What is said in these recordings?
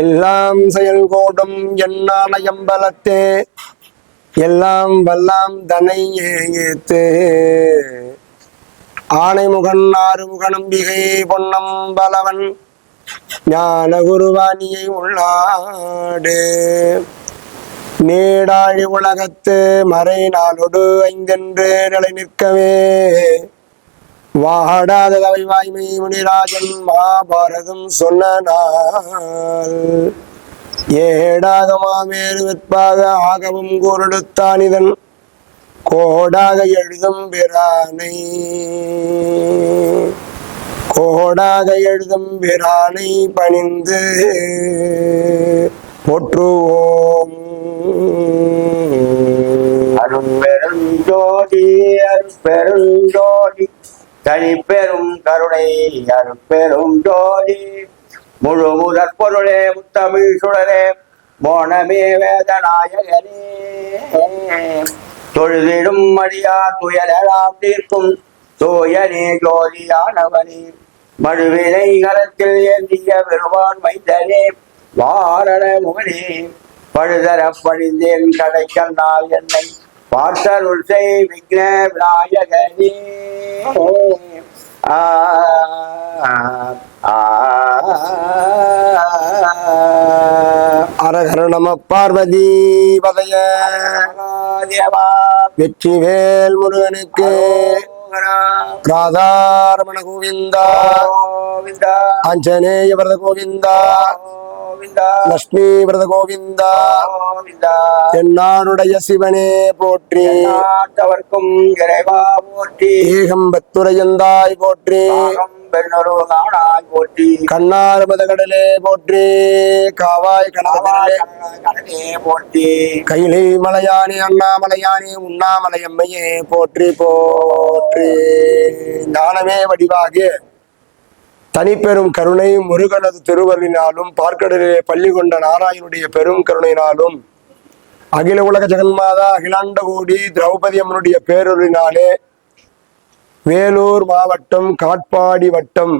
எல்லாம் செயல் கோடும் எண்ணான எம்பலத்தே எல்லாம் வல்லாம் தனை ஏத்து. ஆனைமுகன் ஆறுமுகன் அம்பிகை பொன்னம் பலவன் ஞான குருவாணியை உள்ளாடு. நீடாழி உலகத்து மறை நாளொடு ஐந்தென்று நிலை நிற்கவே வாடாத கவை வாய்மை முனிராஜன் மகாபாரதம் சொன்ன நாள். ஏடாக மாமேறு விற்பாக ஆகவும் கூறெடுத்தான் கோடாக எழுதும் பிரானை. கோடாக எழுதும் பிரானை பணிந்து போற்றுவோம். அரும்பெருஞ்சோதி அரும்பெருஞ்சோதி தனி பெரும் கருணை அரும்பெரும் ஜோதி. முழு முதற் பொருளே முத்தமிழ் சுடரே மோனமே வேதநாயகனே. தொழுதிடும் மடியா துயரெல்லாம் தீர்க்கும் தூயனே ஜோதியானவனே. மழுவினை கரத்தில் ஏந்திய பெருமான் வைத்தனே வாரண முகனே பழுதர பழிந்தேன் கடைக்கண்ணால் என்னை பார்த்தருள் செய் விக்ன விநாயகனே ஆ, அரகர நம பார்வதி பதைய தேவா வெற்றிவேல் முருகனுக்கு ராதாரமண கோவிந்தா கோவிந்தா ஆஞ்சநேய வரத கோவிந்தா லட்சுமி வரத கோவிந்தா. என்னாடுடைய சிவனே போற்றி. நாட்டவர்க்கும் இறைவா போற்றி. ஏகம்பத்துரையந்தாய் போற்றி. கண்ணார் மதகடலே போற்றி. காவாய் கடலே போற்றி. கைலை மலையானே அண்ணாமலையானே உண்ணாமலையம்மையே போற்றி போற்றி. ஞானமே வடிவாகிய தனிப்பெரும் கருணை முருகனது திருவருளினாலும் பார்க்கடலிலே பள்ளி கொண்ட நாராயணுடைய பெரும் கருணையினாலும் அகில உலக ஜெகன்மாதா அகிலாண்ட கோடி திரௌபதி அம்மனுடைய பேரொருளினாலே வேலூர் மாவட்டம் காட்பாடி வட்டம்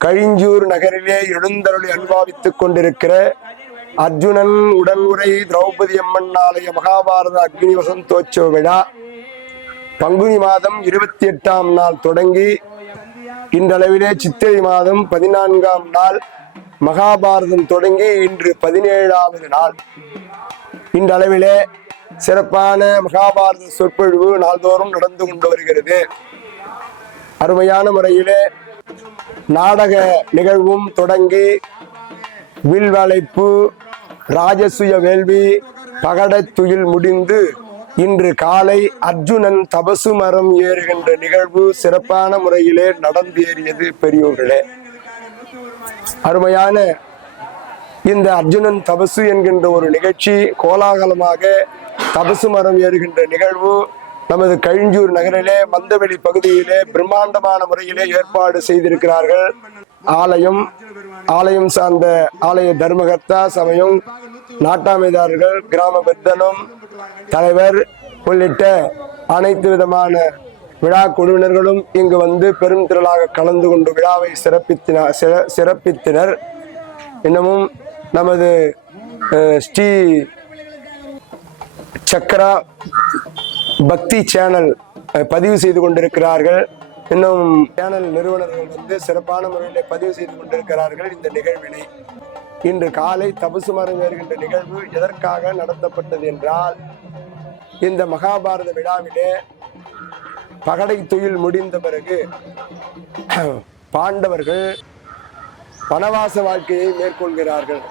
கழிஞ்சூர் நகரிலே எழுந்தருளி அன்பாவித்துக் கொண்டிருக்கிற அர்ஜுனன் உடன்முறை திரௌபதி அம்மன் ஆலய மகாபாரத அக்னி வசந்தோற்சவ விழா பங்குனி மாதம் இருபத்தி எட்டாம் நாள் தொடங்கி இன்றளவிலே சித்திரை மாதம் பதினான்காம் நாள் மகாபாரதம் தொடங்கி இன்று பதினேழாவது நாள். இன்றளவிலே சிறப்பான மகாபாரத சொற்பொழிவு நாள்தோறும் நடந்து கொண்டு வருகிறது. அருமையான முறையிலே நாடக நிகழ்வும் தொடங்கி வில்வளைப்பு ராஜசுய வேள்வி பகடத்துயில் முடிந்து இன்று காலை அர்ஜுனன் தபசு மரம் ஏறுகின்ற நிகழ்வு சிறப்பான முறையிலே நடந்தேறியது பெரியோர்களே. அருமையான இந்த அர்ஜுனன் தபசு என்கின்ற ஒரு நிகழ்ச்சி கோலாகலமாக தபசு மரம் ஏறுகின்ற நிகழ்வு நமது கழிஞ்சூர் நகரிலே மந்தவெளி பகுதியிலே பிரம்மாண்டமான முறையிலே ஏற்பாடு செய்திருக்கிறார்கள். ஆலயம் ஆலயம் சார்ந்த ஆலய தர்மகர்த்தா சமயம் நாட்டாமைதாரர்கள் கிராம பெத்தனும் தலைவர் உள்ளிட்ட அனைத்து விதமான விழா குழுவினர்களும் இங்கு வந்து பெரும் திரளாக கலந்து கொண்டு விழாவை சிறப்பித்தினார் சிற- சிறப்பித்தனர். இன்னமும் நமது ஸ்ரீ சக்கரா பக்தி சேனல் பதிவு செய்து கொண்டிருக்கிறார்கள். இன்னும் சேனல் நிறுவனர்கள் வந்து சிறப்பான முறையில் பதிவு செய்து கொண்டிருக்கிறார்கள். இந்த நிகழ்வினை இன்று காலை தபசு மரம் ஏறுகின்ற நிகழ்வு எதற்காக நடத்தப்பட்டது என்றால் இந்த மகாபாரத விழாவிலே பகடை துயில் முடிந்த பிறகு பாண்டவர்கள் வனவாச வாழ்க்கையை மேற்கொள்கிறார்கள்.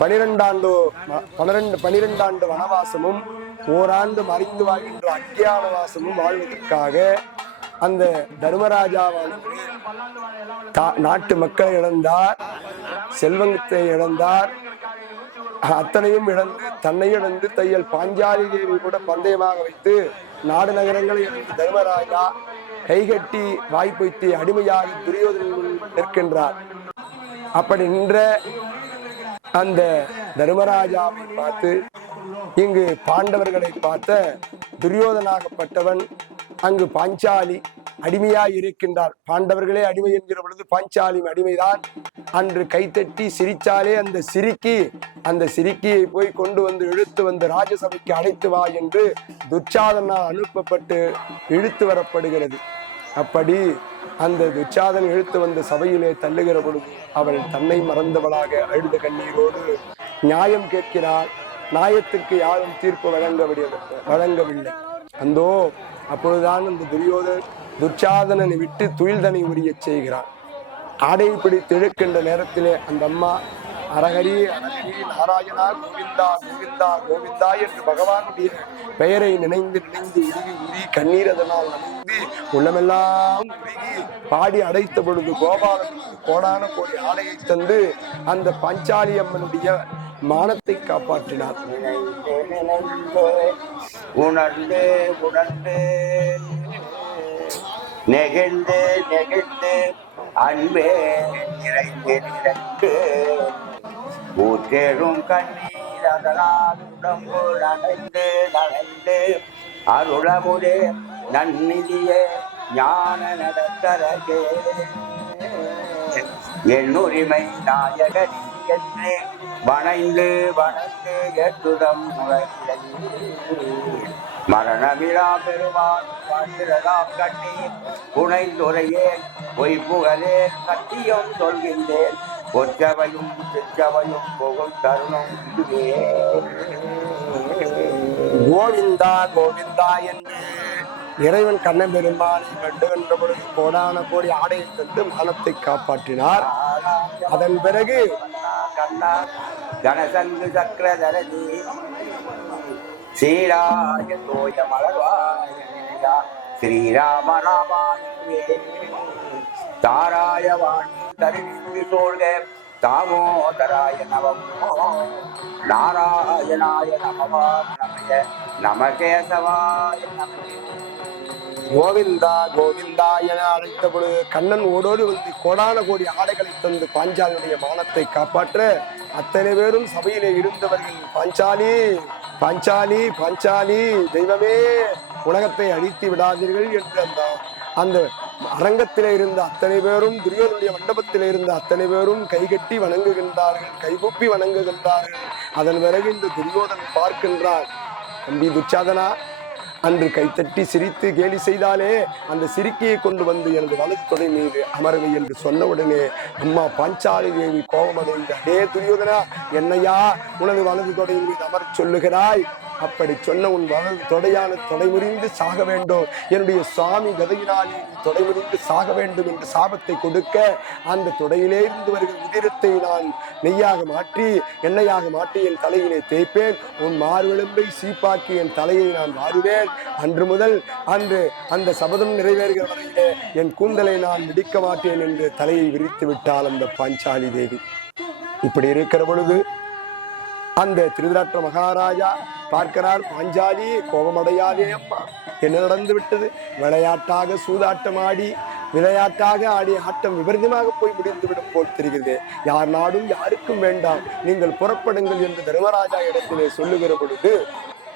பனிரெண்டாண்டு பனிரெண்டு பனிரெண்டாண்டு வனவாசமும் ஓராண்டு மறைந்து வாழ்கின்ற அக்கியானவாசமும் வாழ்வதற்காக அந்த தர்மராஜாவானவர் தா- நாட்டு மக்களை இழந்தார். செல்வத்தை இழந்தார். அத்தனையும் இழந்து தன்னை இழந்து தையல் பாஞ்சாலி தேவி கூட பந்தயமாக வைத்து நாடு நகரங்களை இழந்து தர்மராஜா கைகட்டி வாய்ப்பைத்து அடிமையாக துரியோதனன் நிற்கின்றார். அப்படி நின்ற அந்த தர்மராஜாவை பார்த்து இங்கு பாண்டவர்களை பார்த்த துரியோதனாகப்பட்டவன் அங்கு பாஞ்சாலி அடிமையாய் இருக்கின்றார் பாண்டவர்களே அடிமை என்கிற பொழுது பாஞ்சாலியும் அடிமைதான். அன்று கைத்தட்டி சிரிச்சாலே அந்த சிரிக்கி அந்த சிரிக்கியை போய் கொண்டு வந்து இழுத்து வந்து ராஜசபைக்கு அழைத்து வா என்று துச்சாதனால் அனுப்பப்பட்டு இழுத்து வரப்படுகிறது. அப்படி அந்த துச்சாதன் இழுத்து வந்த சபையிலே தள்ளுகிற பொழுது அவள் தன்னை மறந்தவளாக அழுத கண்ணீரோடு நியாயம் கேட்கிறாள். நியாயத்துக்கு யாரும் தீர்ப்பு வழங்க வழங்கவில்லை. அந்தோ அப்பொழுதுதான் அந்த துரியோதன் துர்ச்சாதனனை விட்டு துயில்தனை உரியச் செய்கிறான். ஆடை பிடித்து இழுக்கின்ற நேரத்திலே அந்த அம்மா அரஹரி அரஹரி நாராயணா கோவிந்தா கோவிந்தா கோவிந்தா என்று பகவானுடைய பெயரை நினைந்து நினைந்து உருகி உரி கண்ணீர் அதனால் நனைந்து உள்ளமெல்லாம் உருகி பாடி அடைத்த பொழுது கோபாலன் கோடான கோடி ஆடையை தந்து அந்த பஞ்சாலி அம்மனுடைய மானத்தை காப்பாற்றினார். உணர்ந்து உணர்ந்து நெகிழ்ந்து நெகிழ்ந்து அன்பே நிறைந்து நிறைந்து. ஊற்றேறும் கண்ணீர் அதனால் உடம்பு நனைந்து நனைந்து. அருளமுதே நன்னிதியே ஞான நடத்தரகே என் உரிமை நாயகனி என்று வணைந்து வணந்து எட்டுதம் முறையிலே மரணமிழா பெருமான் வாழ்கிறதாம் கண்ணீர் புனைந்துரையேன் பொய் புகழே சத்தியம் சொல்கின்றேன் ஒற்றவையும் சிற்றவையும் புகும் தருணம் இதுவே கோவிந்தா கோவிந்தா என்று இறைவன் கண்ணன் பெருமானை கண்டுகின்ற பொழுது கோடான கோடி ஆடையை தந்து மானத்தை காப்பாற்றினார் அதன் பிறகு கண்ணா கணசங்கு சக்கரதரதி ஸ்ரீராய தோய மலர்வாய ஸ்ரீராம ராமாயே தாராய வாணி தருவிந்து சோழ்க தாமோதராய நவம் நாராயணாய நமவா நமய நமகேசவாய நமகே. கோவிந்தா கோவிந்தா என அழைத்த பொழுது கண்ணன் ஓடோடி வந்து கோடான கோடி ஆடைகளை தந்து பாஞ்சாலியுடைய மானத்தை காப்பாற்ற அத்தனை பேரும் சபையிலே இருந்தவர்கள். பாஞ்சாலி! பாஞ்சாலி பாஞ்சாலி தெய்வமே உலகத்தை அழித்து விடாதீர்கள் என்று அந்த அந்த அரங்கத்தில் இருந்த அத்தனை பேரும் துரியோதனுடைய மண்டபத்தில் இருந்த அத்தனை பேரும் கைகட்டி வணங்குகின்றார்கள் கைகூப்பி வணங்குகின்றார்கள். அதன் பிறகு இந்த துரியோதன் பார்க்கின்றார் தம்பி துச்சாதனா அன்று கைத்தட்டி சிரித்து கேலி செய்தாலே அந்த சிரிக்கையை கொண்டு வந்து எனது வலது தொடை மீது அமரவை என்று சொன்ன உடனே அம்மா பாஞ்சாலி தேவி கோபமடைந்த அடே துரியோதனா என்னையா உனது வலது தொடை மீது அமரச் சொல்லுகிறாய்? அப்படி சொன்ன உன் வலது தொடையான தொடைமுறிந்து சாக வேண்டும். என்னுடைய சுவாமி கதையினாலே தொடைமுறிந்து சாக வேண்டும் என்று சாபத்தை கொடுக்க அந்த தொடையிலே இருந்து வருகிற உதிரத்தை நான் நெய்யாக மாற்றி எண்ணெயாக மாற்றி என் தலையிலே தேய்ப்பேன். உன் மார்வெலும்பை சீப்பாக்கி என் தலையை நான் மாறுவேன் அன்று முதல் அன்று அந்த சபதம் நிறைவேறுகிற வரையிலே என் கூந்தலை நான் முடிக்க மாட்டேன் என்று தலையை விரித்து விட்டாள் அந்த பாஞ்சாலி தேவி. இப்படி இருக்கிற பொழுது அந்த திருவிராற்ற மகாராஜா பார்க்கிறார் பாஞ்சாலி கோபமடையாதே அம்மா என்ன நடந்து விட்டது? விளையாட்டாக சூதாட்டம் ஆடி விளையாட்டாக ஆடிய ஆட்டம் விபரீதமாக போய் முடிந்துவிடும் போல் தெரிகிறது. யார் நாடும் யாருக்கும் வேண்டாம். நீங்கள் புறப்படுங்கள் என்று தர்மராஜா இடத்திலே சொல்லுகிற பொழுது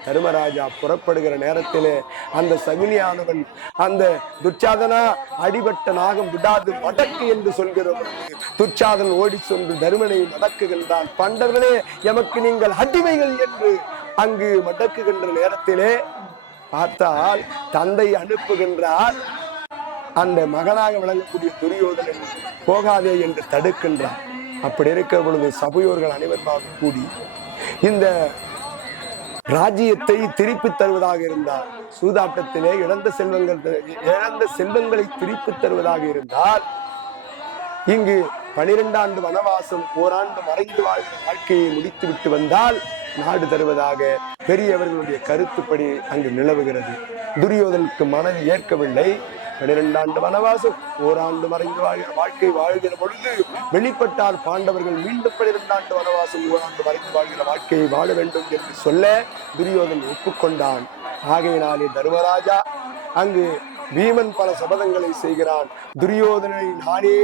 தர்மராஜா புறப்படுகிற நேரத்திலே அந்த சகுனியானவன் அந்த துச்சாதனா அடிபட்ட நாகம் விடாது மடக்கு என்று சொல்கிறவன் துச்சாதன் ஓடி சென்று தருமனை மடக்குகின்றான். பண்டவர்களே எமக்கு நீங்கள் அடிமைகள் என்று அங்கு மடக்குகின்ற நேரத்திலே பார்த்தால் தந்தை அனுப்புகின்றார். அந்த மகனாக விளங்கக்கூடிய துரியோதனன் போகாதே என்று தடுக்கின்றார் அப்படி இருக்கிற பொழுது சபையோர்கள் அனைவருமாக கூடி இந்த ராஜ்யத்தை திருப்பி தருவதாக இருந்தால் சூதாட்டத்திலே இழந்த செல்வங்கள் இழந்த செல்வங்களை திருப்பி தருவதாக இருந்தால் இங்கு பனிரெண்டாண்டு வனவாசம் ஓராண்டு மறைந்து வாழ்கிற வாழ்க்கையை முடித்து விட்டு வந்தால் நாடு தருவதாக பெரியவர்களுடைய கருத்துப்படி அங்கு நிலவுகிறது. துரியோதனுக்கு மனது ஏற்கவில்லை. பனிரெண்டாண்டு வனவாசம் ஓராண்டு மறைந்து வாழ்கிற வாழ்க்கை வாழ்கிற பொழுது வெளிப்பட்டால் பாண்டவர்கள் மீண்டும் பனிரெண்டாண்டு வனவாசம் ஓராண்டு மறைந்து வாழ்கிற வாழ்க்கையை வாழ வேண்டும் என்று சொல்ல துரியோதன் ஒப்புக்கொண்டான். ஆகையினாலே தர்மராஜா அங்கு பீமன் பல சபதங்களை செய்கிறான். துரியோதனை நானே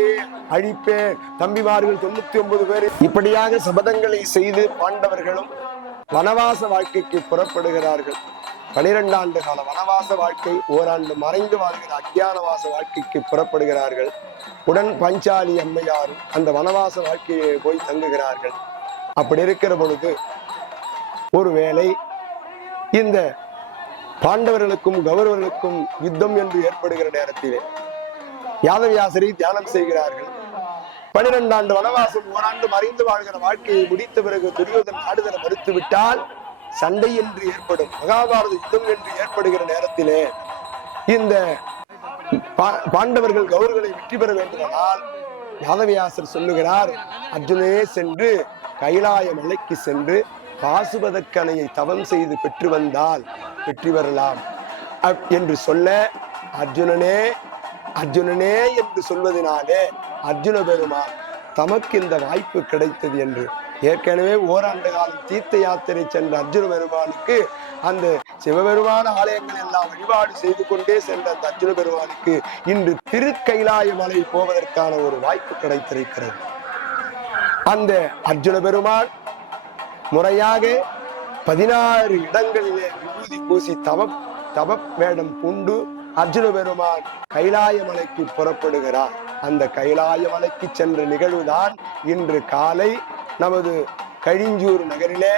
அழிப்பேன். தம்பிமார்கள் தொண்ணூத்தி ஒன்பது பேர் இப்படியாக சபதங்களை செய்து பாண்டவர்களும் வனவாச வாழ்க்கைக்கு புறப்படுகிறார்கள். பனிரெண்டாண்டு கால வனவாச வாழ்க்கை ஓராண்டு மறைந்து வாழ்கிற அஜ்ஞானவாச வாழ்க்கைக்கு புறப்படுகிறார்கள். உடன் பஞ்சாலி அம்மையாரும் அந்த வனவாச வாழ்க்கையை போய் தங்குகிறார்கள். அப்படி இருக்கிற பொழுது ஒருவேளை இந்த பாண்டவர்களுக்கும் கௌரவர்களுக்கும் யுத்தம் என்று ஏற்படுகிற நேரத்திலே யாதவியாசரை தியானம் செய்கிறார்கள். பனிரெண்டாண்டு வனவாசம் ஓராண்டு மறைந்து வாழ்கிற வாழ்க்கையை முடித்த பிறகு துரியோதன் ஆடுதலை மறுத்துவிட்டால் விட்டால் சண்டை என்று ஏற்படும் மகாபாரத யுத்தம் என்று ஏற்படுகிற நேரத்திலே இந்த பா- பாண்டவர்கள் கௌரவனை வெற்றி பெற வேண்டுமானால் யாதவியாசர் சொல்லுகிறார் அர்ஜுனே சென்று கைலாய மலைக்கு சென்று பாசுபதக்கணையை தவம் செய்து பெற்று வந்தால் வெற்றி பெறலாம் அப்- என்று சொல்ல அர்ஜுனனே அர்ஜுனனே என்று சொல்வதனாலே அர்ஜுன பெருமான் தமக்கு இந்த வாய்ப்பு கிடைத்தது என்று ஏற்கனவே ஓராண்டு காலம் தீர்த்த யாத்திரை சென்ற அர்ஜுன பெருமானுக்கு அந்த சிவபெருமான ஆலயங்கள் எல்லாம் வழிபாடு செய்து கொண்டே சென்ற அந்த அர்ஜுன பெருமானுக்கு இன்று திருக்கைலாய மலை போவதற்கான ஒரு வாய்ப்பு கிடைத்திருக்கிறது. அந்த அர்ஜுன பெருமான் முறையாக பதினாறு இடங்களிலே விபூதி பூசி தவப் தவ வேடம் பூண்டு அர்ஜுன பெருமான் கைலாய மலைக்கு புறப்படுகிறார். அந்த கைலாய மலைக்கு சென்ற நிகழ்வுதான் இன்று காலை நமது கழிஞ்சூர் நகரிலே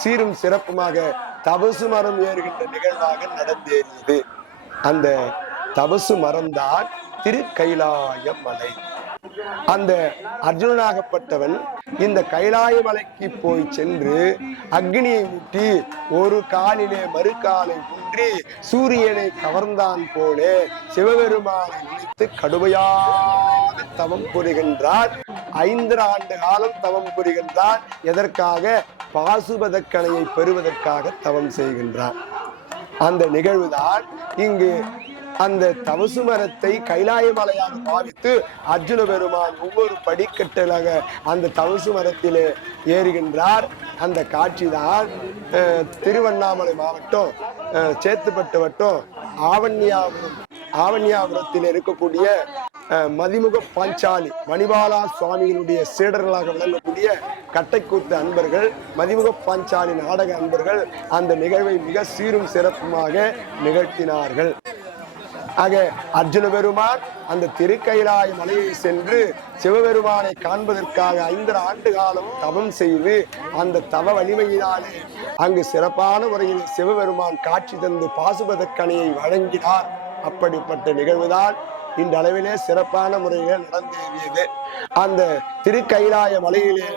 சீரும் சிறப்புமாக தபசு மரம் ஏறுகின்ற நிகழ்வாக நடந்தேறியது. அந்த தபசு மரம்தான் திருக்கைலாய மலை அந்த அர்ஜுனனாகப்பட்டவன் இந்த கைலாய மலைக்கு போய் சென்று அக்னியை முட்டி ஒரு காலிலே மறுகாலை குன்றி சூரியனை கவர்ந்தான் போலே சிவபெருமானை நினைத்து கடுமையாக தவம் புரிகின்றார். ஐந்து ஆண்டு காலம் தவம் புரிகின்றார். எதற்காக? பாசுபதக்கணையை பெறுவதற்காக தவம் செய்கின்றார். அந்த நிகழ்வுதான் இங்கு அந்த தவசு மரத்தை கைலாய மலையாக பாவித்து அர்ஜுன பெருமான் ஒவ்வொரு படிக்கட்டலாக அந்த தவசு மரத்திலே ஏறுகின்றார். அந்த காட்சி தான் திருவண்ணாமலை மாவட்டம் சேத்துப்பட்டு வட்டம் ஆவண்யாபுரம் ஆவண்யாபுரத்தில் இருக்கக்கூடிய மதிமுக பாஞ்சாலி மணிபாலா சுவாமியினுடைய சீடர்களாக விளங்கக்கூடிய கட்டைக்கூத்து அன்பர்கள் மதிமுக பாஞ்சாலி நாடக அன்பர்கள் அந்த நிகழ்வை மிக சீரும் சிறப்புமாக நிகழ்த்தினார்கள். ஆக அர்ஜுன பெருமான் அந்த திருக்கைலாய் மலையை சென்று சிவபெருமானை காண்பதற்காக ஐந்து ஆண்டு காலம் தவம் செய்து அந்த தவ வலிமையினாலே அங்கு சிறப்பான முறையில் சிவபெருமான் காட்சி தந்து பாசுபதக்கணையை வழங்கினார். அப்படிப்பட்ட நிகழ்வுதான் இந்த அளவிலே சிறப்பான முறையில் நடந்தேறியது அந்த திருக்கைலாய மலையிலே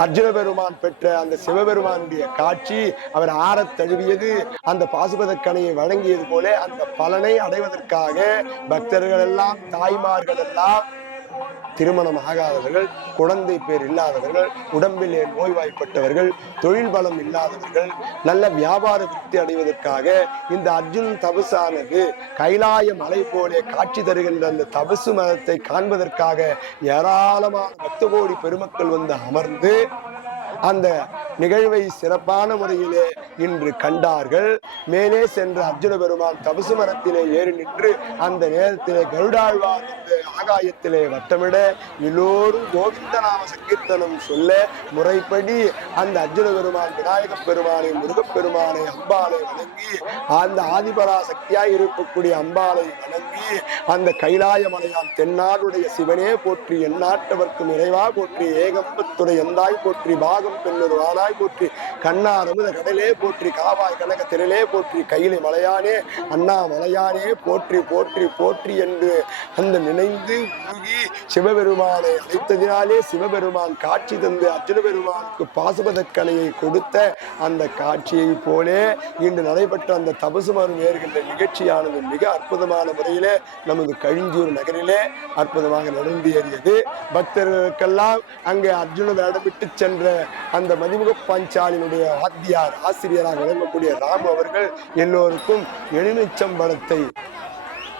அர்ஜுன பெருமான் பெற்ற அந்த சிவபெருமானுடைய காட்சி அவர் ஆறத் தழுவியது அந்த பாசுபதக்கணையை வழங்கியது போல அந்த பலனை அடைவதற்காக பக்தர்கள் எல்லாம் தாய்மார்கள் எல்லாம் திருமணம் ஆகாதவர்கள் குழந்தை பேர் இல்லாதவர்கள் உடம்பிலே நோய்வாய்ப்பட்டவர்கள் தொழில் பலம் இல்லாதவர்கள் நல்ல வியாபார திருப்தி அடைவதற்காக இந்த அர்ஜுன் தபசானது கைலாய மலை போலே காட்சி தருகின்ற அந்த தபசு மதத்தை காண்பதற்காக ஏராளமான பக்த கோடி பெருமக்கள் வந்து அமர்ந்து அந்த நிகழ்வை சிறப்பான முறையிலே இன்று கண்டார்கள். மேலே சென்ற அர்ஜுன பெருமான் தபசு மரத்திலே ஏறி நின்று அந்த நேரத்திலே கருடாழ்வார் வந்து ஆகாயத்திலே வட்டமிட எல்லோரும் கோவிந்த நாம சங்கீர்த்தனம் சொல்ல முறைப்படி அந்த அர்ஜுன பெருமான் விநாயகப் பெருமானை முருகப் பெருமானை அம்பாளை வணங்கி அந்த ஆதிபரா சக்தியாய் இருக்கக்கூடிய அம்பாளை வணங்கி அந்த கைலாய மலையான் தென்னாடுடைய சிவனே போற்றி எந்நாட்டவர்க்கும் இறைவா போற்றி ஏகம்பத்துடைய எந்தாய் போற்றி பாகம் பெண்ணொருவானாய் வானாய் போற்றி கண்ணா அமுத கடலே போற்றி காவாய் கனக திரளே போற்றி கையிலே மலையானே அண்ணா மலையானே போற்றி போற்றி போற்றி என்று அந்த நினைந்து உருகி சிவபெருமானை அழைத்ததினாலே சிவபெருமான் காட்சி தந்து அர்ஜுன பெருமானுக்கு பாசுபதக்கலையை கொடுத்த அந்த காட்சியை போலே இன்று நடைபெற்ற அந்த தபசு மரம் ஏறுகின்ற நிகழ்ச்சியானது மிக அற்புதமான முறையிலே நமது கழிஞ்சூர் நகரிலே அற்புதமாக நடந்து ஏறியது பக்தர்களுக்கெல்லாம் அங்கே அர்ஜுன விட்டு சென்ற அந்த மதிமுக பஞ்சாலினுடைய வாத்தியார் ஆசிரியராக விளங்கக்கூடிய ராம் அவர்கள் எல்லோருக்கும் எலுமிச்சம்பழத்தை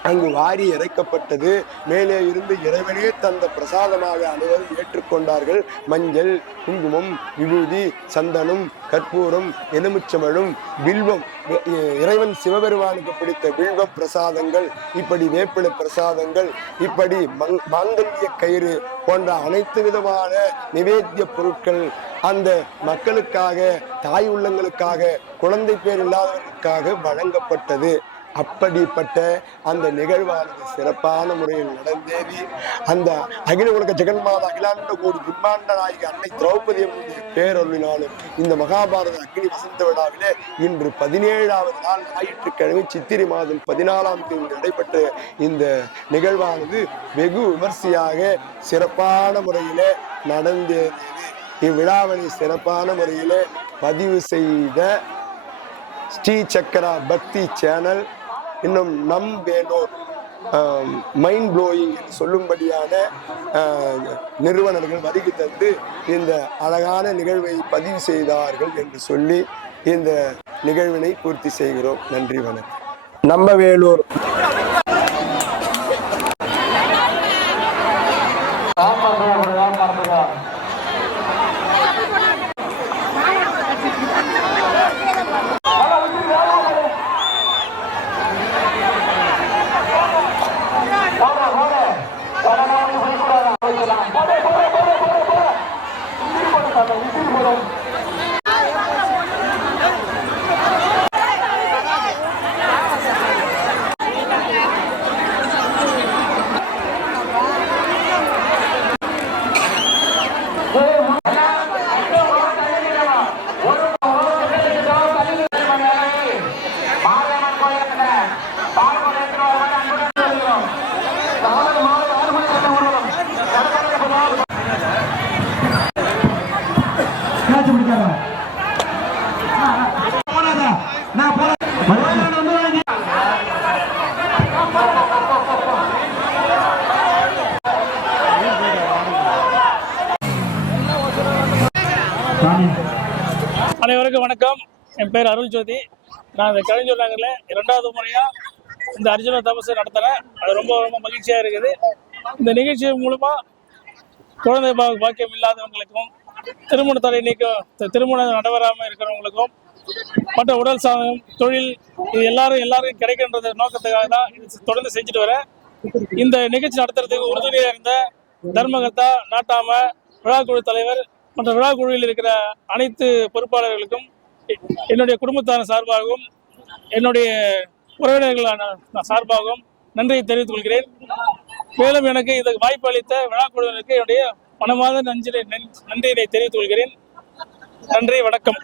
அங்கு வாரி இறைக்கப்பட்டது. மேலே இருந்து இறைவனே தந்த பிரசாதமாக அனைவரும் ஏற்றுக்கொண்டார்கள். மஞ்சள் குங்குமம் விபூதி சந்தனம் கற்பூரம் எலுமிச்சமழும் பில்வம் இறைவன் சிவபெருமானுக்கு பிடித்த வில்வம் பிரசாதங்கள் இப்படி வேப்பிலை பிரசாதங்கள் இப்படி மங்- மாங்கல்ய கயிறு போன்ற அனைத்து விதமான நிவேத்திய பொருட்கள் அந்த மக்களுக்காக தாய் உள்ளங்களுக்காக குழந்தை பேர் இல்லாதவர்களுக்காக வழங்கப்பட்டது. அப்படிப்பட்ட அந்த நிகழ்வானது சிறப்பான முறையில் நடந்தேறி அந்த அகில உலக ஜெகன்மாதா அகிலாண்ட கோடி பிரம்மாண்ட நாயகி அன்னை திரௌபதி அம்மனுடைய பேரொருளினாலும் இந்த மகாபாரத அக்னி வசந்த விழாவிலே இன்று பதினேழாவது நாள் ஞாயிற்றுக்கிழமை சித்திரை மாதம் பதினாலாம் தேதி நடைபெற்ற இந்த நிகழ்வானது வெகு விமர்சையாக சிறப்பான முறையிலே நடந்தேறியது. இவ்விழாவினை சிறப்பான முறையிலே பதிவு செய்த ஸ்ரீ சக்கரா பக்தி சேனல் இன்னும் நம் வேலூர் மைண்ட் ப்ளோயிங் என்று சொல்லும்படியான நிறுவனர்கள் வருகை தந்து இந்த அழகான நிகழ்வை பதிவு செய்தார்கள் என்று சொல்லி இந்த நிகழ்வினை பூர்த்தி செய்கிறோம். நன்றி வணக்கம். நம்ம வேலூர் கேட்ச் பிடிக்காத போடாத நான் போட மறுபடியும் வந்து வாங்க சாமி அனைவருக்கும் வணக்கம் என் பேர் அருள் ஜோதி. நான் இந்த கலைஞர் நகரில் இரண்டாவது முறையாக இந்த அர்ஜுன தபசு நடத்துகிறேன் அது ரொம்ப ரொம்ப மகிழ்ச்சியாக இருக்குது. இந்த நிகழ்ச்சி மூலமாக குழந்தை பாக்கியம் இல்லாதவங்களுக்கும் திருமண தடை நீக்கம் திருமணம் நடைபெறாமல் இருக்கிறவங்களுக்கும் மற்ற உடல் சாதம் தொழில் இது எல்லாரும் எல்லாரும் கிடைக்கின்றது நோக்கத்துக்காக தான் இது தொடர்ந்து செஞ்சுட்டு வரேன். இந்த நிகழ்ச்சி நடத்துறதுக்கு உறுதுணையாக இருந்த தர்மகர்த்தா நாட்டாம விழாக்குழு தலைவர் மற்ற விழாக்குழுவில் இருக்கிற அனைத்து பொறுப்பாளர்களுக்கும் என்னுடைய குடும்பத்தார் சார்பாகவும் என்னுடைய உறவினர்களான சார்பாகவும் நன்றியை தெரிவித்துக் கொள்கிறேன். மேலும் எனக்கு இதற்கு வாய்ப்பு அளித்த விழாக்குழுவினருக்கு என்னுடைய மனமாத நன்றியை நன்றியினை தெரிவித்துக் கொள்கிறேன். நன்றி வணக்கம்.